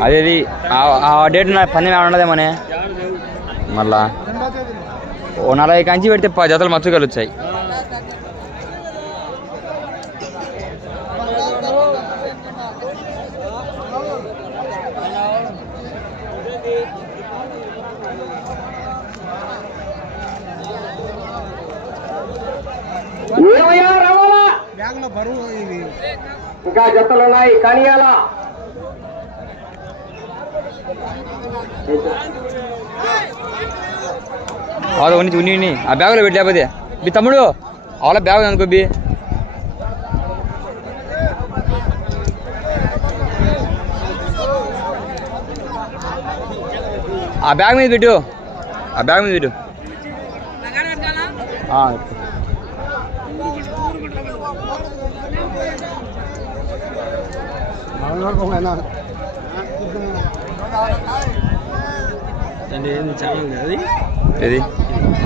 అదేది ఆ- ఆ డేట్ నా పని ఉండదేమోనే మళ్ళా. ఓ నలభై కంచి పెడితే పది జతలు మచ్చుకలు వచ్చాయి ఇంకా జతలున్నాయి కనియాల అవదా ఉన్ని ఉన్ని ఉన్ని ఆ బ్యాగులో పెట్టి లేకపోతే బి తమ్ముడు అవలా బ్యాగ్ అనుకో బి ఆ బ్యాగ్ మీద పెట్టు ఆ బ్యాగ్ మీద పెట్టు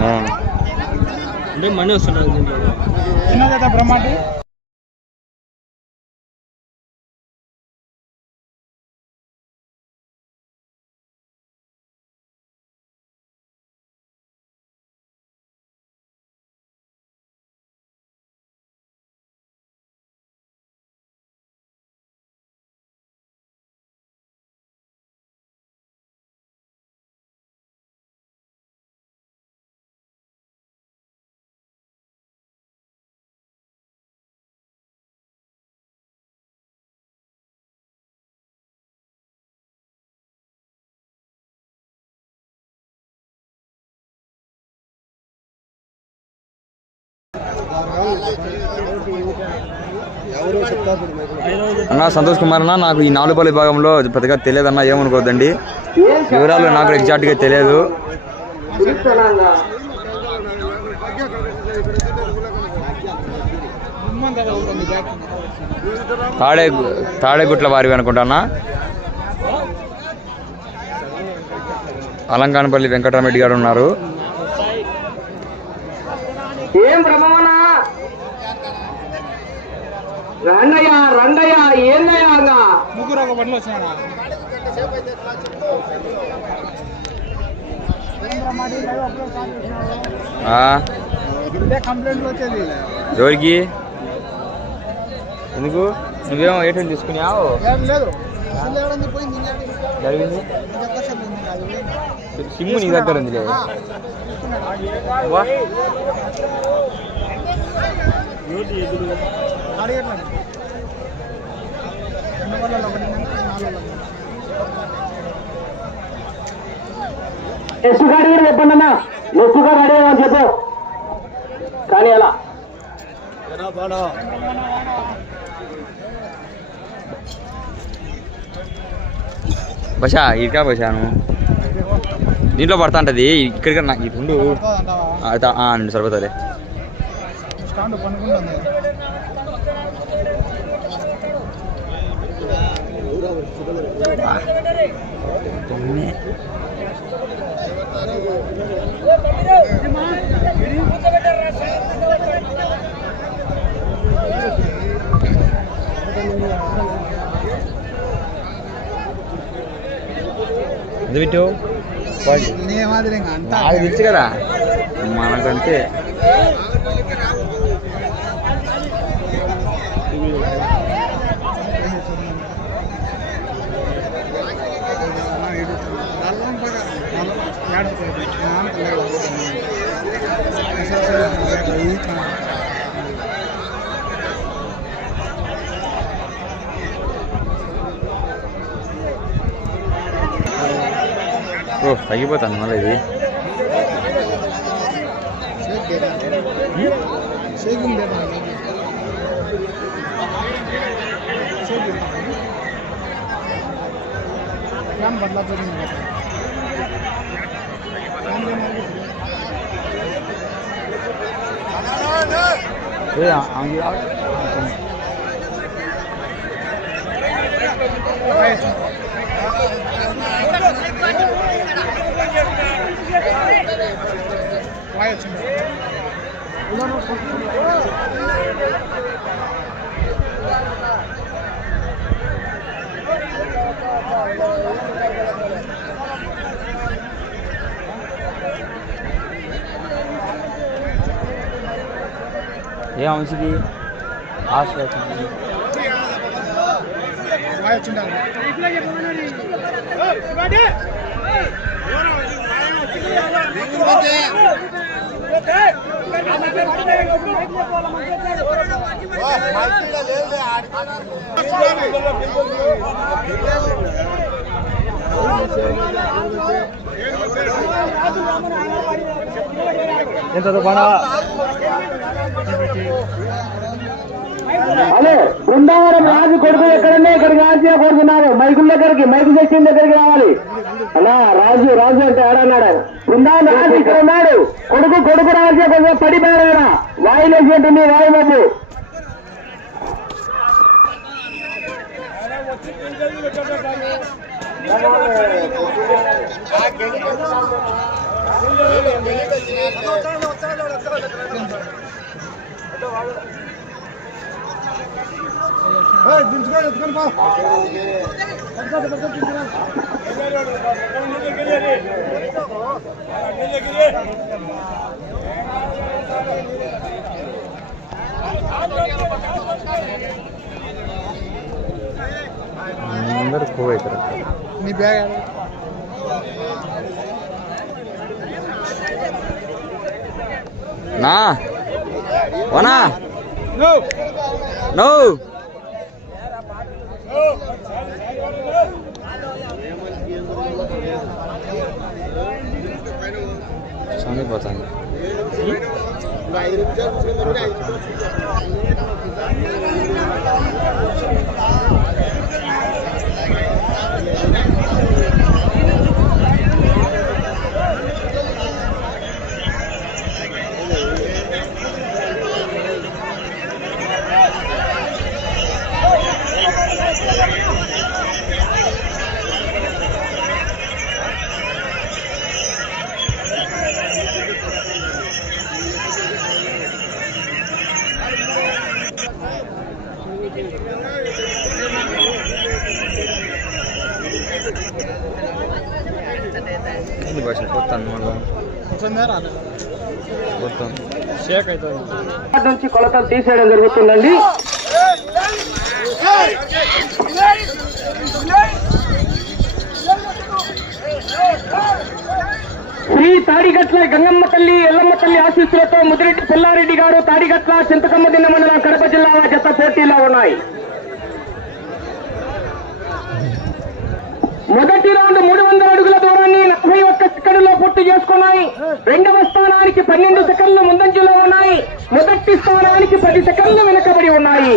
ఆ. అంటే మనీ వస్తున్నారు అన్న సంతోష్ కుమార్ అన్న నాకు ఈ నాలుగుపల్లి భాగంలో పెద్దగా తెలియదు అన్న ఏమనుకోవద్దండి వివరాలు నాకు ఎగ్జాక్ట్గా తెలియదు. తాడే తాడేగుట్ల వారివి అనుకుంటానా అలంకానపల్లి వెంకటరామరెడ్డి గారు ఉన్నారు. ఏం బ్రహ్మవనా రండయ్య రండయ్య ఏందయ్యా ముగ్గురు ఒక బండ్లు వచ్చేది. ఎవరికి ఎందుకు? నువ్వేమో ఏటీఎం తీసుకున్నావు? లేదు. జరిగింది? సిమ్ నీ దగ్గర ఉంది వా. ఎస్సు గారి గారు చెప్పండి అన్న ఎస్సు గారు రెడీ అని చెప్పు కానీ ఎలా బషా ఇకా బషాను దీంట్లో పడతా ఉంటది ఇక్కడికి నాకు ఇది ఉండు అండి సరిపోతుంది ఎంత పెట్టు. నీ మాదిరి ఇంకా అంతా నాకు తెలుసు కదా మనకంటే ఓ తగ్గిపోతాను మళ్ళీ ఇది ఏ, ఆమెకి రావట్లేదు. బాగా వచ్చింది ఏ అంశది ఆశ వచ్చింది బాగా వచ్చింది బృందావనం రాజు కొడుకు ఎక్కడనే ఇక్కడికి రాజు కోరుతున్నారు మైకుల దగ్గరికి మైకు సెక్షన్ దగ్గరికి రావాలి. అలా రాజు రాజు అంటే ఆడన్నాడు ఆయన. బృందావనం రాజు ఇక్కడ ఉన్నాడు. కొడుకు కొడుకు రాజు కొంచెం పడిపోయాడు ఆయన వాయులేసి ఉంటుంది వాయుబాబు దించుకొని ఎత్తుకొని పో. అందరు ఎక్కువ అవుతారు నీ బ్యాగ్ నా వనా నో నో अचानक पता नहीं। हम्म? కొత్తాను భాష పోతాను రాలేదు షేక్ అవుతుంది నుంచి కొలతలు తీసేయడం జరుగుతుందండి. శ్రీ తాడిగట్ల గంగమ్మ తల్లి ఎల్లమ్మ తల్లి ఆశీస్సులతో ముదిరెడ్డి పుల్లారెడ్డి గారు తాడిగట్ల చింతకమ్మ దిన్న మండలం కడప జిల్లా జత పోటీలో ఉన్నాయి. మొదటి రౌండ్ మూడు వందల అడుగుల దూరాన్ని నలభై ఒక్క సెకండ్లో పూర్తి చేసుకున్నాయి. రెండవ స్థానానికి పన్నెండు సెకండ్లు ముందంజలో ఉన్నాయి. మొదటి స్థానానికి పది సెకండ్లు వెనకబడి ఉన్నాయి.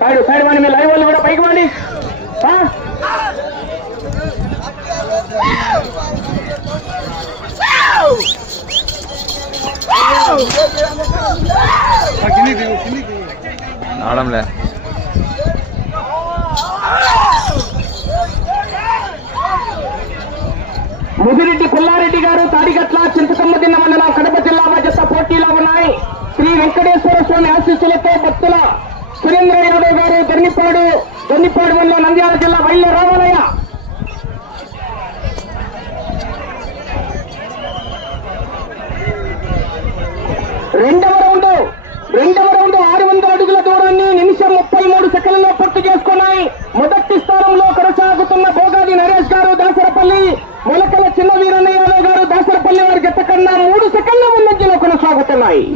సైడ్ సైడ్ వాడి మీ లైవ్ వాళ్ళు కూడా పైకి వాడి ఆడంలే. ముదిరెడ్డి పుల్లారెడ్డి గారు తాడిగట్ల చింతకమ్మదిన్న మండలం కడప జిల్లా మధ్యత పోటీలో ఉన్నాయి. శ్రీ వెంకటేశ్వర స్వామి ఆశీస్సులతో భక్తుల సురేంద్ర యాదవ్ గారు దొన్నిపాడు దొన్నిపాడు వల్ల నంద్యాల జిల్లా వైల్య రావాలయ్య రెండవ రౌండ్ రెండవ రౌండ్ ఆరు వందల అడుగుల దూరాన్ని నిమిషం ముప్పై మూడు సెకండ్లలో పూర్తి చేసుకున్నాయి మొదటి స్థానంలో కొనసాగుతున్న భోగాది నరేష్ గారు దాసరపల్లి మొలకల చిన్న వీరన్న యాదవ్ గారు దాసరపల్లి వారి జత కన్నా మూడు సెకండ్ల ముందంజలో ఉన్నాయి.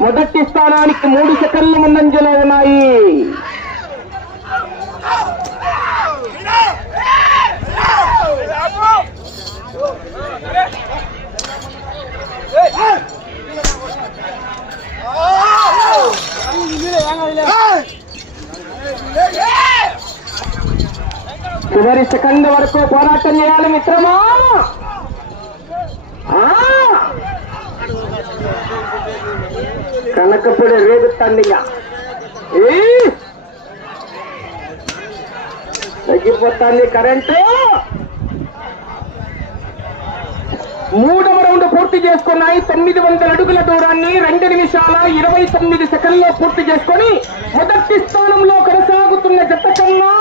మొదటి స్థానానికి మూడు సెకండ్ల ముందంజలో ఉన్నాయి. చివరి సెకండ్ వరకు పోరాటం చేయాలి మిత్రమా ఆ! కనకపూడి తగ్గిపోతాన్ని కరెంటు. మూడవ రౌండ్ పూర్తి చేసుకున్నాయి. తొమ్మిది వందల అడుగుల దూరాన్ని రెండు నిమిషాల ఇరవై తొమ్మిది సెకండ్లో పూర్తి చేసుకొని మొదటి స్థానంలో కొనసాగుతున్న జత కన్నా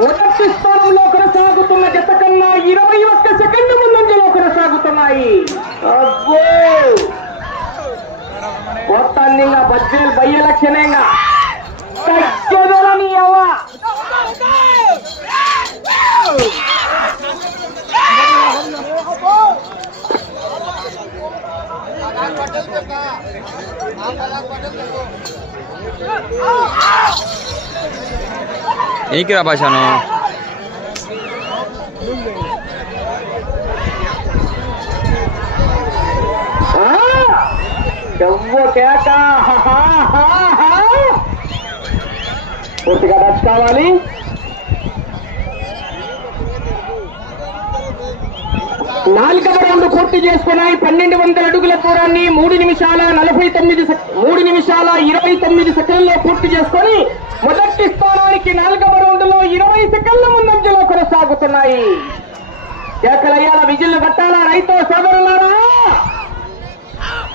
మొదటి స్థానంలో కొనసాగుతున్న జత కన్నా ఇరవై ఒక్క సెకండ్ ముందంజలో కొనసాగుతున్నాయి. అబ్బో! ಓದ್ತಾನಿಂಗ ಬಜ್ಜೇಲ್ ಬೈ ಎಲೆಕ್ಷನ್ ಹೆಂಗ ಕಕ್ಕೆದರ ನೀ ಅವ ಏಕಿರ ಭಾಷಾನು కేక పూర్తిగా టచ్ కావాలి నాలుగవ రౌండ్ పూర్తి చేసుకున్నాయి. పన్నెండు వందల అడుగుల దూరాన్ని మూడు నిమిషాల నలభై తొమ్మిది మూడు నిమిషాల ఇరవై తొమ్మిది సెకండ్లో పూర్తి చేసుకొని మొదటి స్థానానికి నాలుగవ రౌండ్లో ఇరవై సెకండ్ల ముందంజలో కొనసాగుతున్నాయి. కేకలయ్యాల విజిల్లు కట్టాలా రైతు సోదరులారా?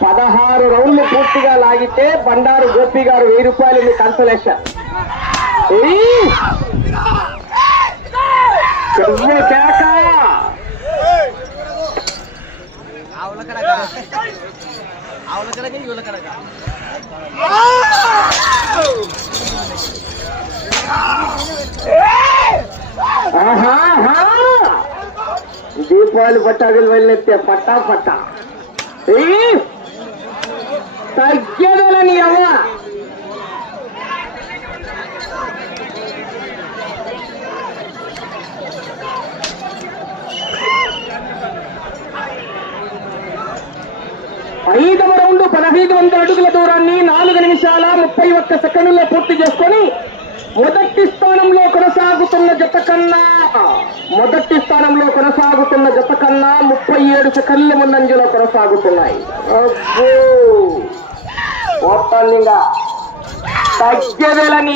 పదహారు రౌండ్లు పూర్తిగా లాగితే బండారు గోపి గారు వెయ్యి రూపాయలు మీ కన్సలేషన్ దీపావళి పట్టాకులు వెళ్ళెత్తే పట్టా పట్టా. తగ్గదల ఐదవ రౌండ్ పదహైదు వందల అడుగుల దూరాన్ని నాలుగు నిమిషాల ముప్పై ఒక్క సెకండ్లో పూర్తి చేసుకొని మొదటి స్థానంలో కొనసాగుతున్న జత కన్నా మొదటి స్థానంలో కొనసాగుతున్న జత కన్నా ముప్పై ఏడు సెకండ్ల ముందంజలో కొనసాగుతున్నాయి. అబ్బో మొత్తాన్ని ఇంకా తగ్గేదేలని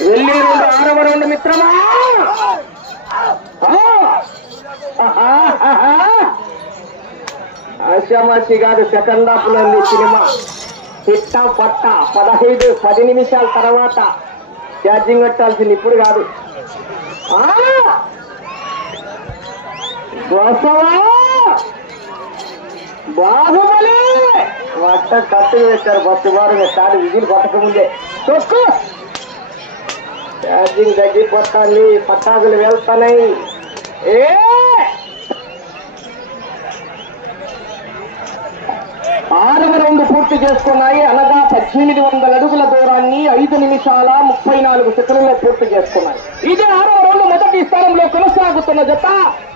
వెళ్ళి రెండు ఆరవ రెండు మిత్రమా? ఆశామాసి గారు సెకండ్ హాఫ్లో సినిమా. పిట్ట పట్ట. పదహైదు పది నిమిషాల తర్వాత ఛార్జింగ్ కట్టాల్సింది ఇప్పుడు కాదు. ఆ! బసవా! బాహుబలి! వట్ట కట్టు వేశారు బస్సు వారు కాదు విజిల్ కొట్టకముందే చూసుకో! ఛార్జింగ్ తగ్గిపోతాన్ని పట్టాకులు వెళ్తాయి ఏ! ఆరవ రౌండ్ పూర్తి చేసుకున్నాయి. అనగా పద్దెనిమిది వందల అడుగుల దూరాన్ని ఐదు నిమిషాల ముప్పై నాలుగు సెకండ్లలో పూర్తి చేసుకున్నాయి. ఇదే ఆరవ రౌండ్ మొదటి స్థానంలో కొనసాగుతున్న జత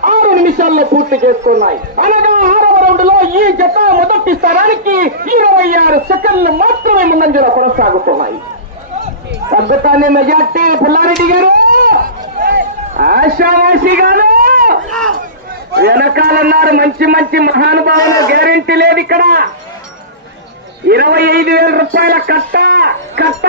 ఆరు నిమిషాల్లో పూర్తి చేసుకున్నాయి. అనగా ఈ జత మొదటి స్థానానికి ఇరవై ఆరు సెకండ్లు మాత్రమే ముందంజలో కొనసాగుతున్నాయి. తగ్గుతానే మెజార్టీ పుల్లారెడ్డి గారు. ఆశావాసి గారు. వెనకాలన్నారు మంచి మంచి మహానుభావుల గ్యారెంటీ లేదు ఇక్కడ. ఇరవై ఐదు వేల రూపాయల కట్ట కట్ట.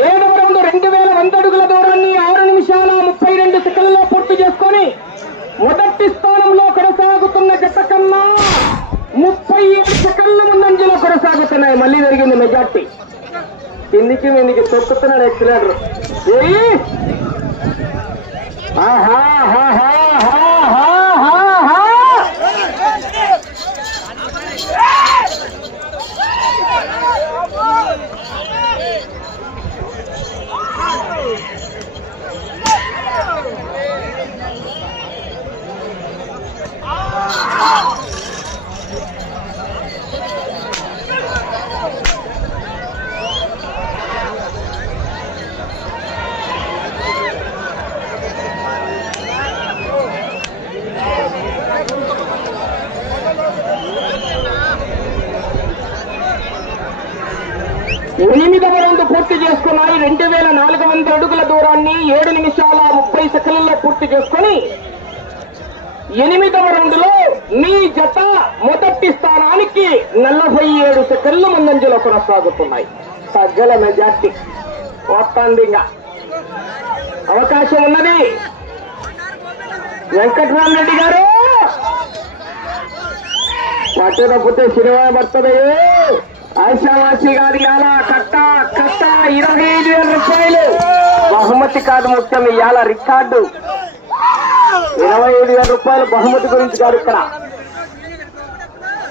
ఏడవ రౌండ్ రెండు వేల వంద అడుగుల దూరాన్ని ఆరు నిమిషాల ముప్పై రెండు సెకండ్లలో పూర్తి చేసుకొని మొదటి స్థానంలో కొనసాగుతున్న జత కన్నా ముప్పై ఏడు సెకండ్ల ముందంజలో కొనసాగుతున్నాయి. మళ్ళీ జరిగింది మెజార్టీ. కిందికి మీదికి తొక్కుతున్నాడు ఎక్సలేటర్ ఆహా, హా హా హా ఆహా. ముందంజలో కొనసాగుతున్నాయి సజ్జల మెజార్టీ. వస్తుంది అవకాశం ఉన్నది. వెంకటరామరెడ్డి గారు! పట్టుకపోతే సినిమా పడుతుంది ఆశావాసి గారి ఇవాళ కట్ట కట్ట ఇరవై ఐదు వేల రూపాయలు. బహుమతి కాదు ముఖ్యం ఇవాళ రికార్డు. ఇరవై ఐదు వేల రూపాయలు బహుమతి గురించి కాదు ఇక్కడ.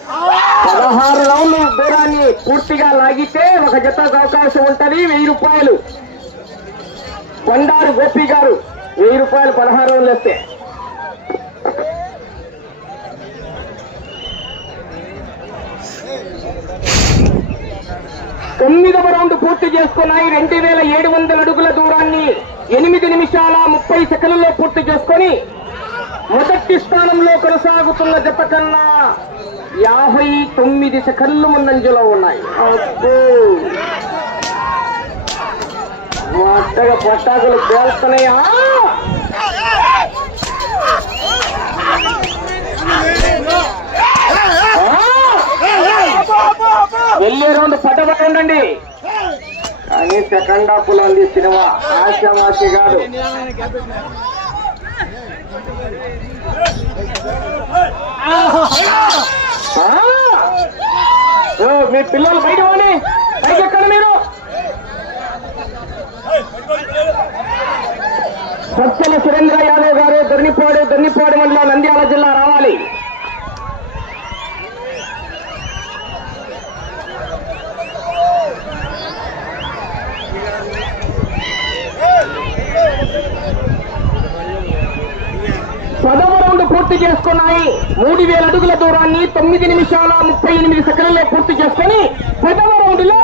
పదహారు రౌండ్లు దూరాన్ని పూర్తిగా లాగితే ఒక జతకు అవకాశం ఉంటది వెయ్యి రూపాయలు. కొండారు గోపి గారు వెయ్యి రూపాయలు పదహారు రౌండ్లు వేస్తే. తొమ్మిదవ రౌండ్ పూర్తి చేసుకున్నాయి రెండు వేల ఏడు వందల అడుగుల దూరాన్ని ఎనిమిది నిమిషాల ముప్పై సెకండ్లలో పూర్తి చేసుకొని మొదటి స్థానంలో కొనసాగుతున్న జత కన్నా యాభై తొమ్మిది సెకండ్లు ముందంజలో ఉన్నాయి. మొట్టగా పట్టాకులు పేలుతున్నాయా? వెళ్ళే రౌండ్ పట్టబడి ఉండండి కానీ సెకండ్ హాఫ్లో ఉంది సినిమా ఆశామాషి కాదు మీ పిల్లలు బయట పోనీ. పైకి ఎక్కండి మీరు? సత్యల సురేంద్ర యాదవ్ గారు దొర్నిపాడు దొర్నిపాడు మండలం నంద్యాల జిల్లా రావాలి పదవ రౌండ్ పూర్తి చేసుకున్నాయి. మూడు వేల అడుగుల దూరాన్ని తొమ్మిది నిమిషాల ముప్పై ఎనిమిది సెకండ్లలో పూర్తి చేసుకొని పదవ రౌండ్లో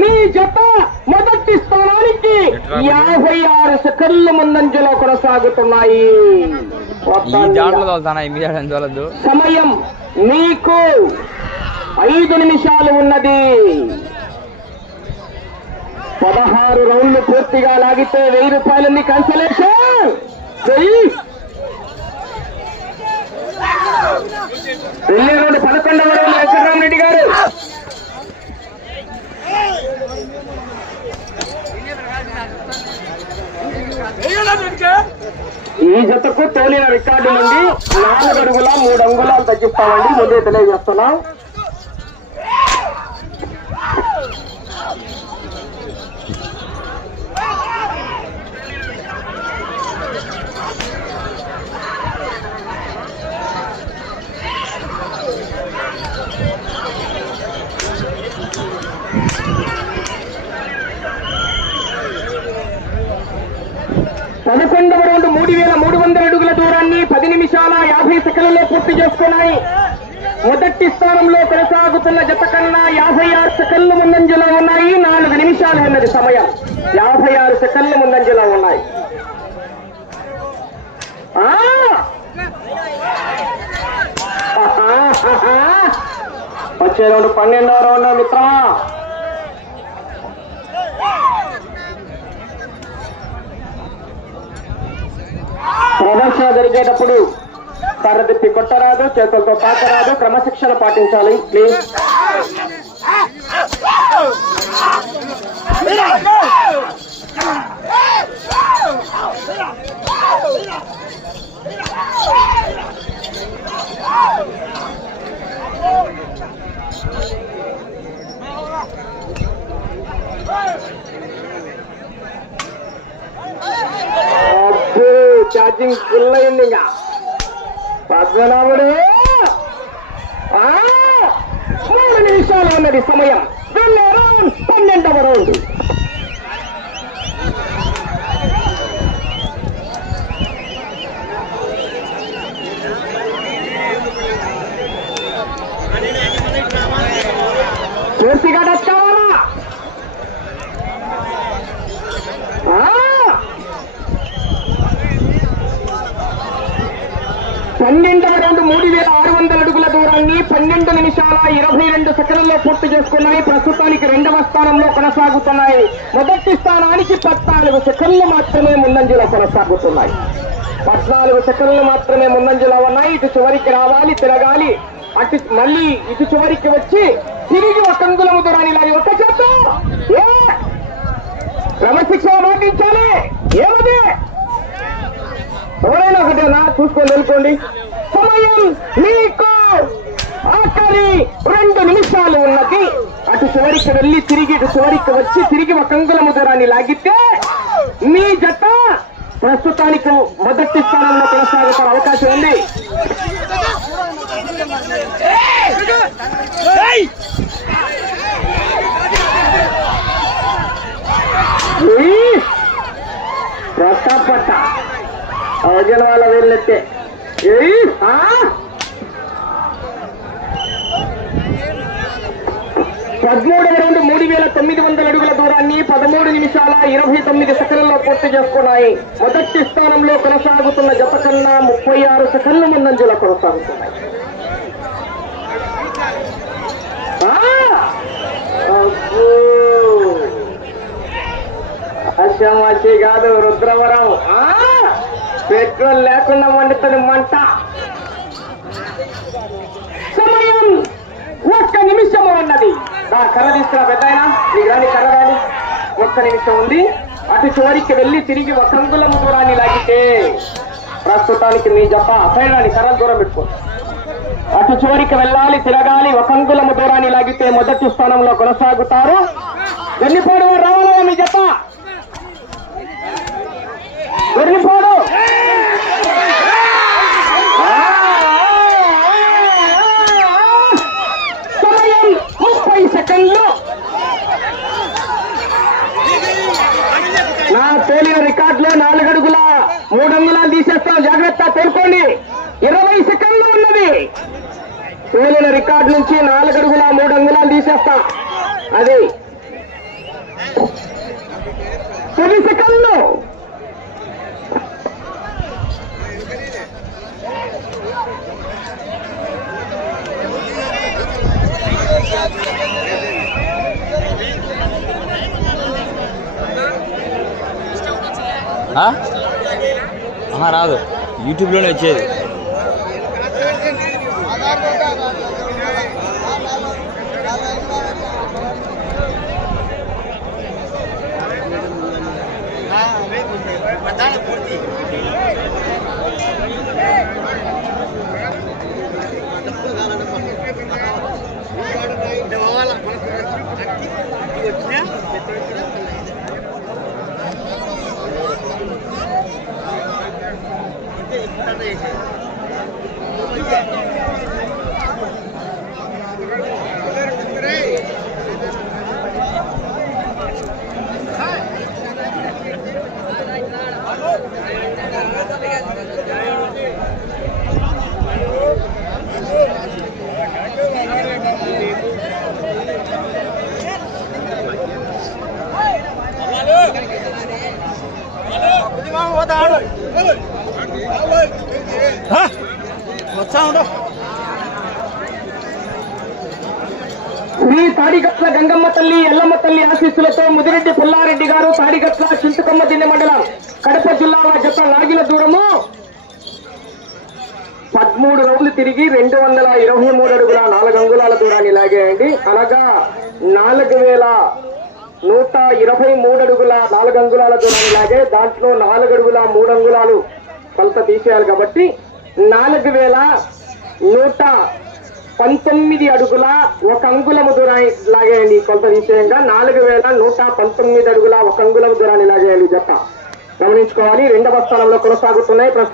మీ జత మొదటి స్థానానికి యాభై ఆరు సెకండ్ల ముందంజలో కొనసాగుతున్నాయి. సమయం మీకు ఐదు నిమిషాలు ఉన్నది. పదహారు రౌండ్లు పూర్తిగా లాగితే వెయ్యి రూపాయలుంది కన్సలేషన్ వెయ్యి పదకొండవ వెంకటరామరెడ్డి గారు. ఈ జతకు తోలిన రికార్డు నుండి నాలుగు అడుగుల మూడు అంగుళాలు తగ్గిస్తామండి ముందే తెలియజేస్తున్నాం. పదకొండవ రౌండ్ మూడు వేల మూడు వందల అడుగుల దూరాన్ని పది నిమిషాల యాభై సెకండ్లలో పూర్తి చేసుకున్నాయి. మొదటి స్థానంలో కొనసాగుతున్న జత కన్నా యాభై ఆరు సెకండ్లు ముందంజలో ఉన్నాయి. నాలుగు నిమిషాలు ఉన్నది సమయం. యాభై ఆరు సెకండ్లు ముందంజలో ఉన్నాయి. వచ్చే రెండు పన్నెండవ రౌండ్ మిత్రమా? ప్రదర్శన జరిగేటప్పుడు కర్ర కొట్టరాదు చేతులతో తాకరాదు క్రమశిక్షణ పాటించాలి. ప్లీజ్ ఛార్జింగ్ ఫుల్ అయింది ఇంకా పద్మనాభుడు ఆ! మూడు నిమిషాలు ఉన్నది సమయం వెళ్ళే రౌండ్ పన్నెండవ రౌండ్ పూర్తిగా టచ్ కావాలా ఆ! పన్నెండవ రౌండ్ మూడు వేల ఆరు వందల అడుగుల దూరాన్ని పన్నెండు నిమిషాల ఇరవై రెండు సెకండ్లలో పూర్తి చేసుకున్నాయి ప్రస్తుతానికి రెండవ స్థానంలో కొనసాగుతున్నాయి. మొదటి స్థానానికి పద్నాలుగు సెకండ్లు మాత్రమే ముందంజలో కొనసాగుతున్నాయి. పద్నాలుగు సెకండ్లు మాత్రమే ముందంజలో ఉన్నాయి. ఇటు చివరికి రావాలి తిరగాలి. అటు మళ్ళీ ఇటు చివరికి వచ్చి తిరిగి ఒక అంగుళము దూరాన్ని లాగి ఒక చేత క్రమశిక్షణ పాటించాలి ఏమదే? ఎవరైనా ఒకటేనా? చూసుకొని వెళ్ళుకోండి సమయం మీకు ఆఖరి రెండు నిమిషాలు ఉన్నది. అటు చివరికి వెళ్ళి తిరిగి ఇటు చివరికి వచ్చి తిరిగి ఒక అంగుల ముదరాన్ని లాగితే మీ జత ప్రస్తుతానికి మొదటి స్థానంలో కొనసాగుతారు. అవకాశం ఉంది. ప్రతాపట్ట అవజన వాళ్ళ వెళ్ళెత్తే ఏయ్, ఆ? రౌండ్ మూడు వేల తొమ్మిది వందల అడుగుల దూరాన్ని పదమూడు నిమిషాల ఇరవై తొమ్మిది సెకండ్లలో పూర్తి చేసుకున్నాయి మొదటి స్థానంలో కొనసాగుతున్న జత కన్నా ముప్పై ఆరు సెకండ్ల ముందంజలో కొనసాగుతున్నాయి ఆ! అబ్బో! కాదు రుద్రవరం పెట్రోల్ లేకుండా వండుతుంది మంట. సమయం ఒక్క నిమిషము ఉన్నది. నా కర్ర తీసుకురా పెద్ద నీకు రాని కర్ర రాని ఒక్క నిమిషం ఉంది. అటు చివరికి వెళ్ళి తిరిగి ఒక అంగుళం దూరాన్ని లాగితే ప్రస్తుతానికి మీ జప అసైనాన్ని కర్ర దూరం పెట్టుకో. అటు చివరికి వెళ్ళాలి తిరగాలి ఒక అంగుళము దూరాన్ని లాగితే మొదటి స్థానంలో కొనసాగుతారు. వెన్నిపోడు రావాలా మీ జప వెన్నిపోడు సమయం ముప్పై సెకండ్లు నా తేలిన రికార్డులో నాలుగు అడుగుల మూడు అంగుళాలు తీసేస్తాం. జాగ్రత్త కోరుకోండి ఇరవై సెకండ్లు ఉన్నది. తేలిన రికార్డు నుంచి నాలుగు అడుగుల మూడు అంగుళాలు తీసేస్తా. అది. పది సెకండ్లు. Huh? రాదు. యూట్యూబ్లోనే వచ్చేది. మీ తాడిగట్ల గంగమ్మ తల్లి ఎల్లమ్మ తల్లి ఆశీస్సులతో ముదిరెడ్డి పుల్లారెడ్డి గారు తాడిగట్ల చింతకమ్మ దిండి మండలం కడప జిల్లా జత లాగిన దూరము పదమూడు రౌండ్లు తిరిగి రెండు వందల ఇరవై మూడు అడుగుల నాలుగు అంగుళాల దూరాన్ని లాగేయండి. అనగా నాలుగు వేల నూట ఇరవై మూడు అడుగుల నాలుగు అంగుళాల దూరాన్ని లాగే దాంట్లో నాలుగు అడుగుల మూడు అంగుళాలు కొలత తీసేయాలి కాబట్టి నాలుగు వేల నూట పంతొమ్మిది అడుగుల ఒక అంగుళము దూరాన్ని లాగేయండి కొంత విషయంగా నాలుగు వేల నూట పంతొమ్మిది అడుగుల ఒక అంగుళము దూరాన్ని లాగేయండి జత. గమనించుకోవాలి రెండవ స్థానంలో కొనసాగుతున్నాయి ప్రస్తుతం.